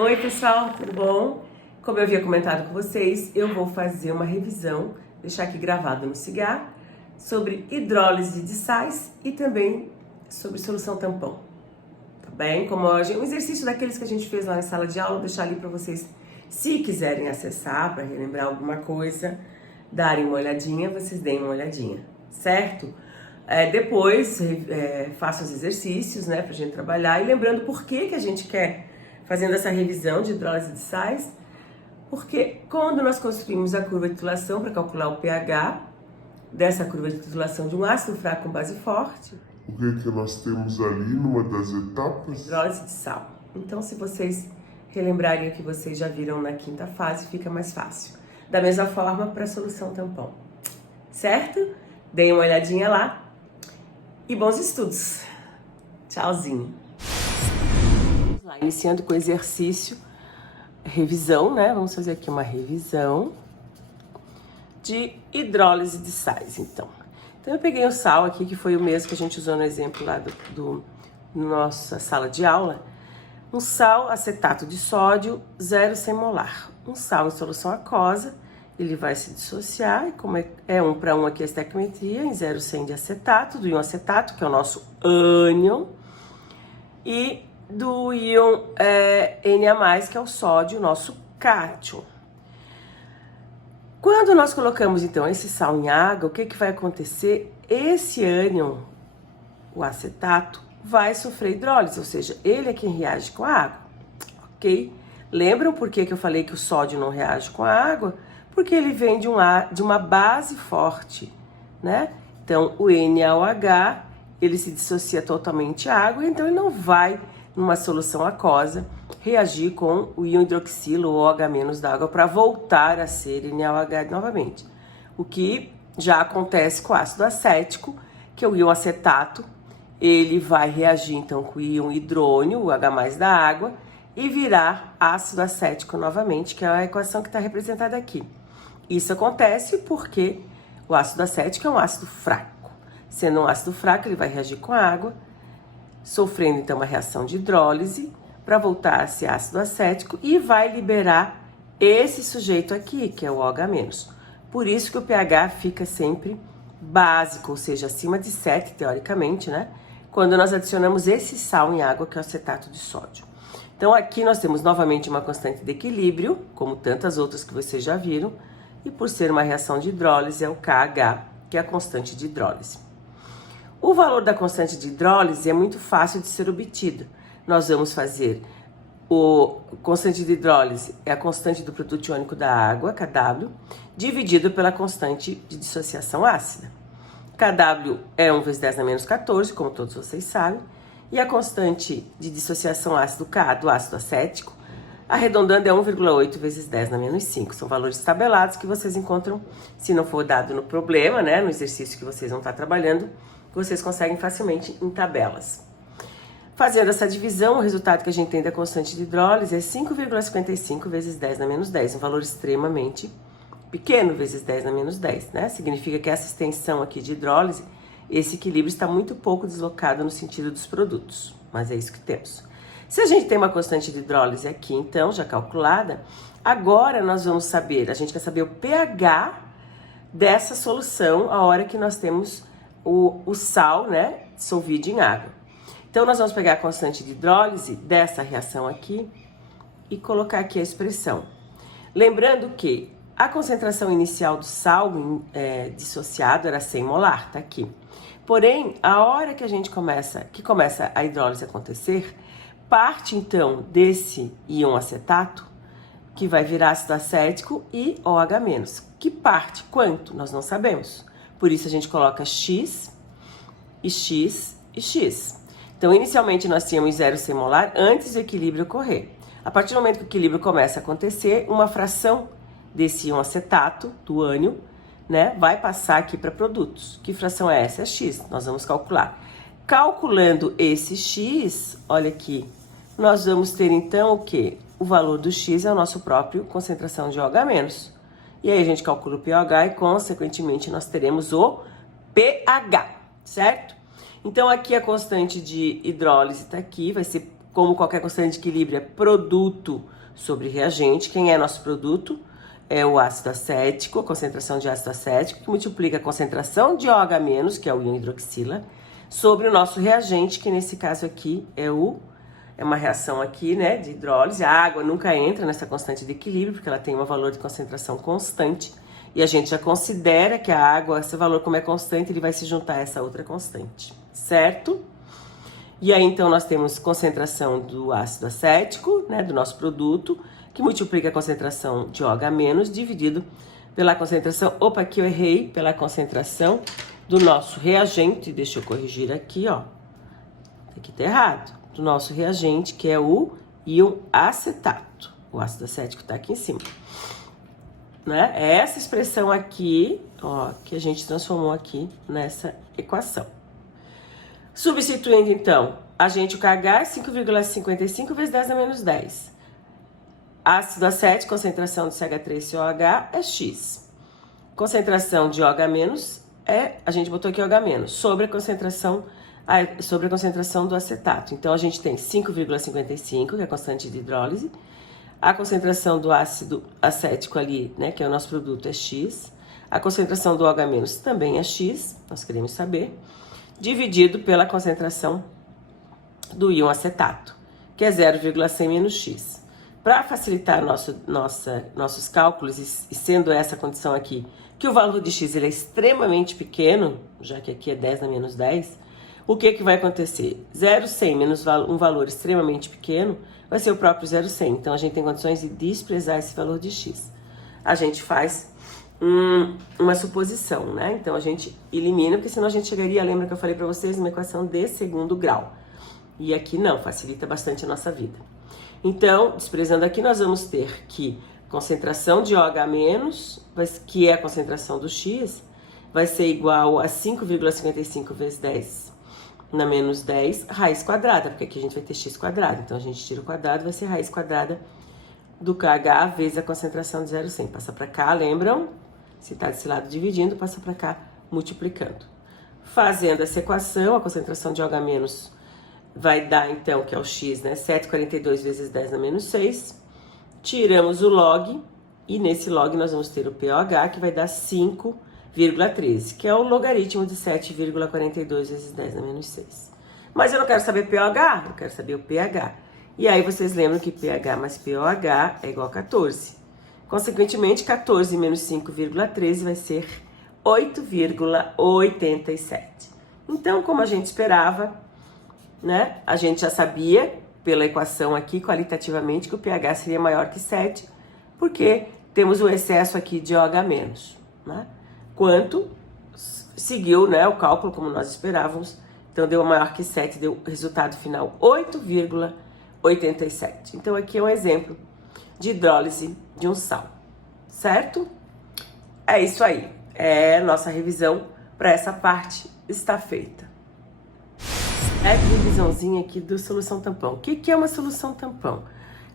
Oi pessoal, tudo bom? Como eu havia comentado com vocês, eu vou fazer uma revisão, deixar aqui gravado no cigarro, sobre hidrólise de sais e também sobre solução tampão. Tá bem? Como hoje um exercício daqueles que a gente fez lá na sala de aula, vou deixar ali para vocês, se quiserem acessar, para relembrar alguma coisa, darem uma olhadinha, vocês deem uma olhadinha, certo? Depois façam os exercícios, né, pra gente trabalhar, e lembrando por que a gente quer fazendo essa revisão de hidrólise de sais, porque quando nós construímos a curva de titulação para calcular o pH dessa curva de titulação de um ácido fraco com base forte, o que nós temos ali numa das etapas? hidrólise de sal. Então, se vocês relembrarem o que vocês já viram na quinta fase, fica mais fácil. Da mesma forma para a solução tampão, certo? Deem uma olhadinha lá e bons estudos. Tchauzinho. Vamos lá, iniciando com o exercício, revisão, né? Vamos fazer aqui uma revisão de hidrólise de sais, então. Então, eu peguei o sal aqui, que foi o mesmo que a gente usou no exemplo lá do nossa sala de aula. Um sal acetato de sódio, 0,100 molar. Um sal em solução aquosa, ele vai se dissociar, e como é 1 para 1 aqui a estequiometria, em 0,100 de acetato, do íon acetato, que é o nosso ânion, e do íon Na+, que é o sódio, o nosso cátion. Quando nós colocamos, então, esse sal em água, o que vai acontecer? Esse ânion, o acetato, vai sofrer hidrólise, ou seja, ele é quem reage com a água, ok? Lembram por que eu falei que o sódio não reage com a água? Porque ele vem de uma base forte, né? Então, o NaOH, ele se dissocia totalmente à água, então ele não vai, numa solução aquosa, reagir com o íon hidroxilo ou OH- da água para voltar a ser NaOH novamente. O que já acontece com o ácido acético, que é o íon acetato, ele vai reagir então com o íon hidrônio, o H+ da água, e virar ácido acético novamente, que é a equação que está representada aqui. Isso acontece porque o ácido acético é um ácido fraco. Sendo um ácido fraco, ele vai reagir com a água, sofrendo então uma reação de hidrólise para voltar a ser ácido acético e vai liberar esse sujeito aqui, que é o OH-. Por isso que o pH fica sempre básico, ou seja, acima de 7, teoricamente, né? Quando nós adicionamos esse sal em água, que é o acetato de sódio. Então, aqui nós temos novamente uma constante de equilíbrio, como tantas outras que vocês já viram, e por ser uma reação de hidrólise, é o KH, que é a constante de hidrólise. O valor da constante de hidrólise é muito fácil de ser obtido. Nós vamos fazer o constante de hidrólise, é a constante do produto iônico da água, KW, dividido pela constante de dissociação ácida. KW é 1 vezes 10 na menos 14, como todos vocês sabem, e a constante de dissociação ácido K do ácido acético, arredondando, é 1,8 vezes 10 na menos 5. São valores tabelados que vocês encontram, se não for dado no problema, né, no exercício que vocês vão estar trabalhando, vocês conseguem facilmente em tabelas. Fazendo essa divisão, o resultado que a gente tem da constante de hidrólise é 5,55 vezes 10 na menos 10, um valor extremamente pequeno, vezes 10 na menos 10, né? Significa que essa extensão aqui de hidrólise, esse equilíbrio está muito pouco deslocado no sentido dos produtos, mas é isso que temos. Se a gente tem uma constante de hidrólise aqui, então, já calculada, agora nós vamos saber, a gente quer saber o pH dessa solução a hora que nós temos o sal, né, dissolvido em água. Então, nós vamos pegar a constante de hidrólise dessa reação aqui e colocar aqui a expressão. Lembrando que a concentração inicial do sal dissociado era 100 molar, tá aqui. Porém, a hora que começa a hidrólise acontecer, parte então desse íon acetato, que vai virar ácido acético e OH-. Que parte? Quanto? Nós não sabemos. Por isso a gente coloca X e X e X. Então, inicialmente nós tínhamos 0,100 molar antes do equilíbrio ocorrer. A partir do momento que o equilíbrio começa a acontecer, uma fração desse íon acetato, do ânion, né, vai passar aqui para produtos. Que fração é essa? É X. Nós vamos calcular. Calculando esse X, olha aqui, nós vamos ter então o quê? O valor do X é o nosso próprio concentração de OH-. E aí a gente calcula o pH e, consequentemente, nós teremos o pH, certo? Então, aqui a constante de hidrólise está aqui, vai ser como qualquer constante de equilíbrio, é produto sobre reagente. Quem é nosso produto? É o ácido acético, a concentração de ácido acético, que multiplica a concentração de OH-, que é o íon hidroxila, sobre o nosso reagente, que nesse caso aqui é uma reação aqui, né, de hidrólise. A água nunca entra nessa constante de equilíbrio, porque ela tem um valor de concentração constante, e a gente já considera que a água, esse valor como é constante, ele vai se juntar a essa outra constante, certo? E aí, então, nós temos concentração do ácido acético, né, do nosso produto, que multiplica a concentração de OH- dividido pela concentração, opa, aqui eu errei, pela concentração do nosso reagente, deixa eu corrigir aqui, ó, aqui tá errado, do nosso reagente, que é o íon acetato. O ácido acético tá aqui em cima. Né? É essa expressão aqui, ó, que a gente transformou aqui nessa equação. Substituindo, então, o KH é 5,55 vezes 10 a menos 10. Ácido acético, concentração de CH3COH é X. Concentração de OH- a gente botou aqui OH-, sobre a concentração do acetato. Então, a gente tem 5,55, que é a constante de hidrólise. A concentração do ácido acético ali, né, que é o nosso produto, é X. A concentração do OH- também é X, nós queremos saber, dividido pela concentração do íon acetato, que é 0,100 menos X. Para facilitar nossos cálculos, e sendo essa condição aqui, que o valor de X ele é extremamente pequeno, já que aqui é 10 a menos 10, o que vai acontecer? 0,100 menos um valor extremamente pequeno vai ser o próprio 0,100. Então, a gente tem condições de desprezar esse valor de X. A gente faz uma suposição, né? Então, a gente elimina, porque senão a gente chegaria, lembra que eu falei para vocês, numa equação de segundo grau. E aqui não, facilita bastante a nossa vida. Então, desprezando aqui, nós vamos ter que concentração de OH-, que é a concentração do X, vai ser igual a 5,55 vezes 10 na menos 10, raiz quadrada, porque aqui a gente vai ter x quadrado. Então, a gente tira o quadrado, vai ser raiz quadrada do KH vezes a concentração de 0,100. Passa para cá, lembram? Se está desse lado dividindo, passa para cá multiplicando. Fazendo essa equação, a concentração de OH- vai dar, então, que é o x, né? 7,42 vezes 10 na menos 6. Tiramos o log, e nesse log nós vamos ter o POH, que vai dar 5,13, que é o logaritmo de 7,42 vezes 10 na menos 6. Mas eu não quero saber POH, eu quero saber o pH. E aí vocês lembram que pH mais POH é igual a 14. Consequentemente, 14 menos 5,13 vai ser 8,87. Então, como a gente esperava, né? A gente já sabia, pela equação aqui, qualitativamente, que o pH seria maior que 7, porque temos o excesso aqui de OH-, né? Quanto seguiu, né, o cálculo como nós esperávamos, então deu maior que 7, deu resultado final 8,87. Então aqui é um exemplo de hidrólise de um sal, certo? É isso aí, nossa revisão para essa parte está feita. Revisãozinha aqui do solução tampão. O que é uma solução tampão?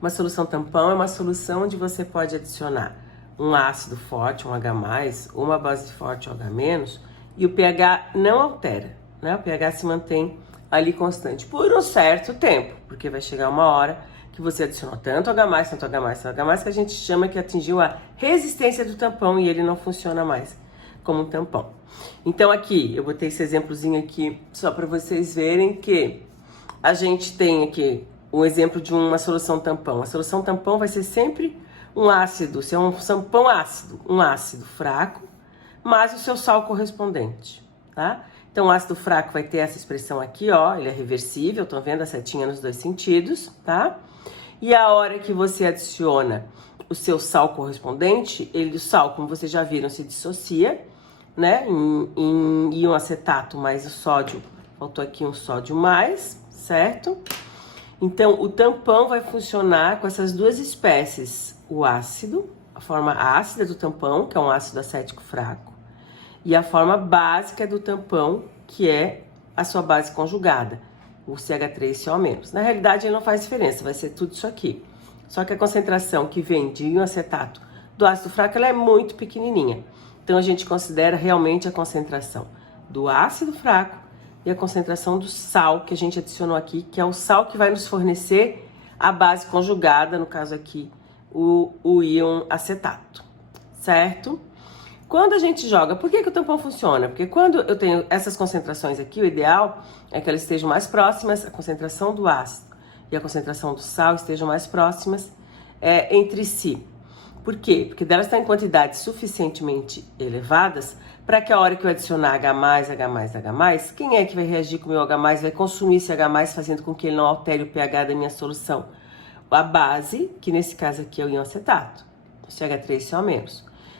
Uma solução tampão é uma solução onde você pode adicionar um ácido forte, um H+, uma base forte, OH-, e o pH não altera, né? O pH se mantém ali constante por um certo tempo, porque vai chegar uma hora que você adicionou tanto H+, tanto H+, tanto H+, que a gente chama que atingiu a resistência do tampão e ele não funciona mais como um tampão. Então aqui, eu botei esse exemplozinho aqui só para vocês verem que a gente tem aqui o exemplo de uma solução tampão. A solução tampão vai ser sempre um ácido, se é um tampão ácido, um ácido fraco, mais o seu sal correspondente, tá? Então o ácido fraco vai ter essa expressão aqui, ó, ele é reversível, estão vendo a setinha nos dois sentidos, tá? E a hora que você adiciona o seu sal correspondente, o sal, como vocês já viram, se dissocia, né, em íon acetato mais o sódio, faltou aqui um sódio mais, certo? Então, o tampão vai funcionar com essas duas espécies, o ácido, a forma ácida do tampão, que é um ácido acético fraco, e a forma básica do tampão, que é a sua base conjugada, o CH3CO-. Na realidade, ele não faz diferença, vai ser tudo isso aqui. Só que a concentração que vem de íon acetato do ácido fraco, ela é muito pequenininha. Então, a gente considera realmente a concentração do ácido fraco e a concentração do sal que a gente adicionou aqui, que é o sal que vai nos fornecer a base conjugada, no caso aqui, o íon acetato, certo? Quando a gente joga, por que o tampão funciona? Porque quando eu tenho essas concentrações aqui, o ideal é que elas estejam mais próximas, a concentração do ácido e a concentração do sal estejam mais próximas entre si. Por quê? Porque delas estão em quantidades suficientemente elevadas para que a hora que eu adicionar H+, quem é que vai reagir com o meu H+, vai consumir esse H+, fazendo com que ele não altere o pH da minha solução? A base, que nesse caso aqui é o íon acetato, CH3 CO-.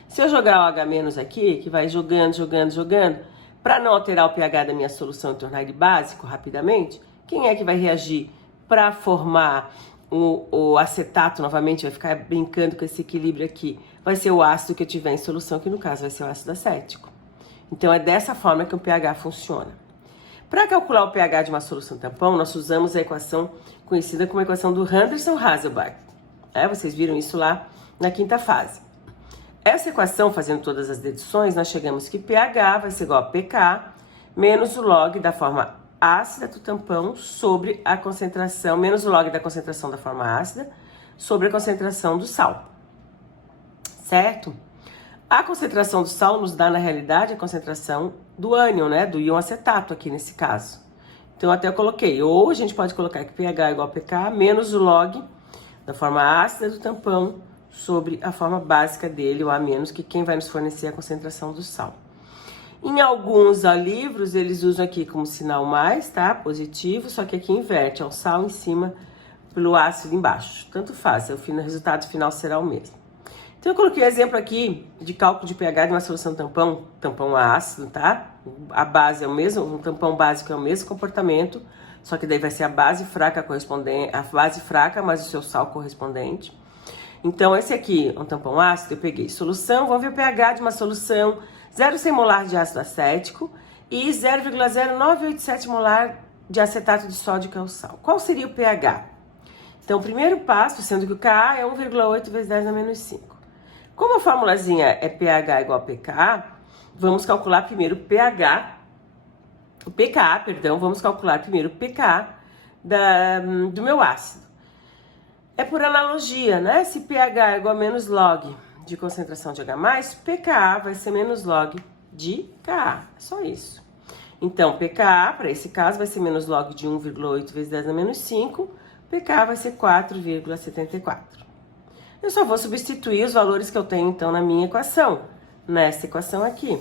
Se eu jogar o H- aqui, que vai jogando, para não alterar o pH da minha solução e tornar ele básico rapidamente, quem é que vai reagir para formar o acetato novamente, vai ficar brincando com esse equilíbrio aqui? Vai ser o ácido que eu tiver em solução, que no caso vai ser o ácido acético. Então é dessa forma que o pH funciona. Para calcular o pH de uma solução tampão, nós usamos a equação conhecida como a equação do Henderson-Hasselbalch. Vocês viram isso lá na quinta fase. Essa equação, fazendo todas as deduções, nós chegamos que pH vai ser igual a pK menos o log da forma ácida do tampão sobre a concentração, menos o log da concentração da forma ácida sobre a concentração do sal. Certo? A concentração do sal nos dá, na realidade, a concentração do ânion, né? Do íon acetato aqui nesse caso. Então, até eu coloquei, ou a gente pode colocar que pH é igual a pK menos o log da forma ácida do tampão sobre a forma básica dele, o A-, que quem vai nos fornecer a concentração do sal. Em alguns livros, eles usam aqui como sinal mais, tá? Positivo, só que aqui inverte, é o sal em cima pelo ácido embaixo. Tanto faz, o resultado final será o mesmo. Então, eu coloquei exemplo aqui de cálculo de pH de uma solução tampão ácido, tá? A base é o mesmo, o tampão básico é o mesmo comportamento, só que daí vai ser a base fraca correspondente, a base fraca mais o seu sal correspondente. Então, esse aqui é um tampão ácido, eu peguei solução, vamos ver o pH de uma solução 0,100 molar de ácido acético e 0,0987 molar de acetato de sódio, que é o sal. Qual seria o pH? Então, o primeiro passo, sendo que o Ka é 1,8 vezes 10 a menos 5. Como a formulazinha é pH igual a pKa, vamos calcular primeiro o pH, vamos calcular primeiro o pK do meu ácido. É por analogia, né? Se pH é igual a menos log de concentração de H+, pKa vai ser menos log de Ka. É só isso. Então, pKa, para esse caso, vai ser menos log de 1,8 vezes 10 a menos 5. pK vai ser 4,74. Eu só vou substituir os valores que eu tenho, então, na minha equação. Nessa equação aqui.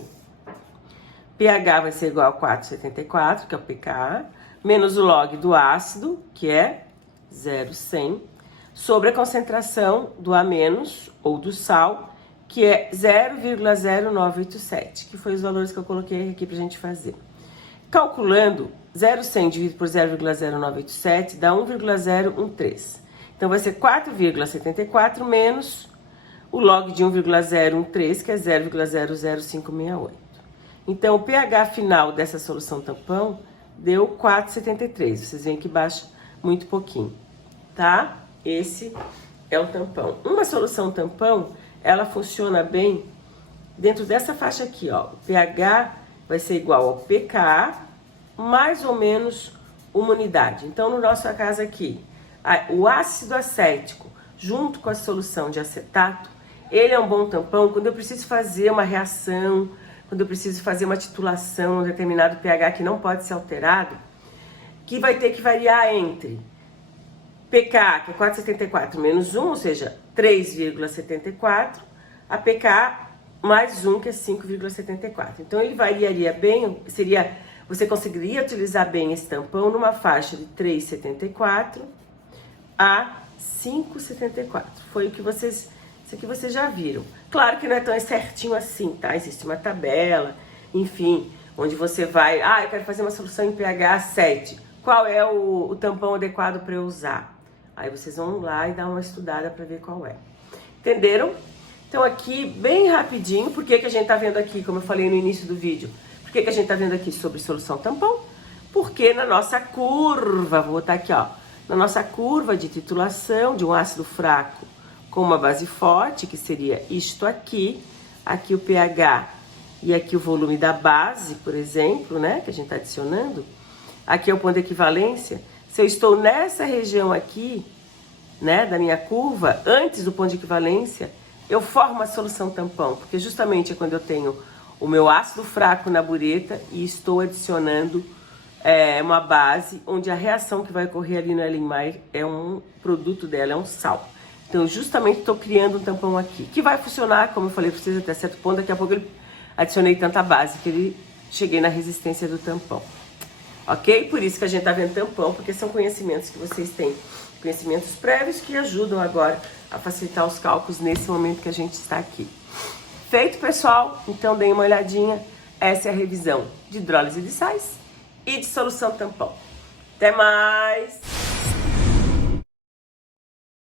pH vai ser igual a 4,74, que é o pKa, menos o log do ácido, que é 0,100, sobre a concentração do A-, ou do sal, que é 0,0987, que foi os valores que eu coloquei aqui pra gente fazer. Calculando, 0,100 dividido por 0,0987 dá 1,013. Então, vai ser 4,74 menos o log de 1,013, que é 0,00568. Então, o pH final dessa solução tampão deu 4,73. Vocês veem que baixa muito pouquinho, tá? Esse é o tampão. Uma solução tampão, ela funciona bem dentro dessa faixa aqui, ó. O pH vai ser igual ao pKa mais ou menos uma unidade. Então, no nosso caso aqui, o ácido acético junto com a solução de acetato, ele é um bom tampão quando eu preciso fazer uma reação, quando eu preciso fazer uma titulação, um determinado pH que não pode ser alterado, que vai ter que variar entre pK, que é 4,74 menos 1, ou seja, 3,74, a pK mais 1, que é 5,74. Então, ele variaria bem, você conseguiria utilizar bem esse tampão numa faixa de 3,74 a 5,74. Foi o que isso aqui vocês já viram. Claro que não é tão certinho assim, tá? Existe uma tabela, enfim, onde você vai... eu quero fazer uma solução em pH 7. Qual é o tampão adequado para eu usar? Aí vocês vão lá e dar uma estudada para ver qual é. Entenderam? Então aqui, bem rapidinho, por que a gente tá vendo aqui, como eu falei no início do vídeo, por que a gente tá vendo aqui sobre solução tampão? Porque na nossa curva, vou botar aqui, ó, na nossa curva de titulação de um ácido fraco com uma base forte, que seria isto aqui o pH e aqui o volume da base, por exemplo, né, que a gente tá adicionando, aqui é o ponto de equivalência, se eu estou nessa região aqui, né, da minha curva, antes do ponto de equivalência, eu formo a solução tampão, porque justamente é quando eu tenho o meu ácido fraco na bureta e estou adicionando uma base onde a reação que vai ocorrer ali no Erlenmeyer é um produto dela, é um sal. Então, justamente estou criando um tampão aqui, que vai funcionar, como eu falei para vocês, até certo ponto. Daqui a pouco eu adicionei tanta base que ele cheguei na resistência do tampão. Ok? Por isso que a gente está vendo tampão, porque são conhecimentos que vocês têm, conhecimentos prévios que ajudam agora a facilitar os cálculos nesse momento que a gente está aqui. Feito, pessoal? Então, deem uma olhadinha. Essa é a revisão de hidrólise de sais e de solução tampão. Até mais!